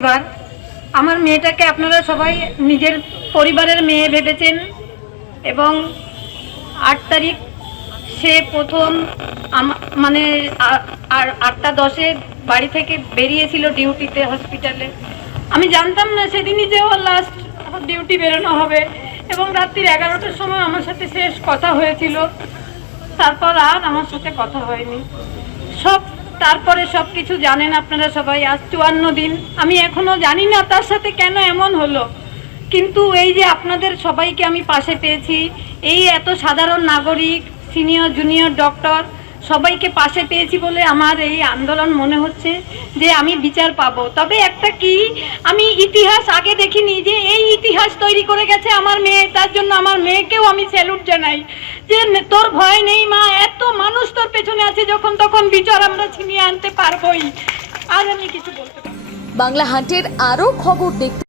এবার আমার মেয়েটাকে আপনারা সবাই নিজের পরিবারের মেয়ে ভেবেছেন এবং ৮ তারিখ সে প্রথম মানে ৮টা ১০-এ বাড়ি থেকে বেরিয়েছিল ডিউটিতে হসপিটালে। আমি জানতাম না সেদিনই যে ওর লাস্ট ডিউটি বেরোনো হবে এবং রাত্রির 11টার সময় আমার সাথে শেষ কথা হয়েছিল। তারপর আর আমার সাথে কথা হয়নি। তারপরে সব কিছু জানেন আপনারা সবাই। আজ ৫৪ দিন আমি এখনো জানি না তার সাথে কেন এমন হলো, কিন্তু এই যে আপনাদের সবাইকে আমি পাশে পেয়েছি, এই এত সাধারণ নাগরিক, সিনিয়র জুনিয়র ডক্টর সবাইকে পাশে পেয়েছি বলে আমার এই আন্দোলন মনে হচ্ছে যে আমি বিচার পাবো। তবে একটা কি, আমি ইতিহাস আগে দেখিনি যে এই ইতিহাস তৈরি করে গেছে আমার মেয়ে। তার জন্য আমার মেয়েকেও আমি স্যালুট জানাই যে তোর ভয় নেই মা, এত মানুষ তোর পেছনে আছে, যখন তখন বিচার আমরা ছিনিয়ে আনতে পারবোই। আর আমি কিছু বলতে পারবো। বাংলা হাটের আরও খবর দেখতে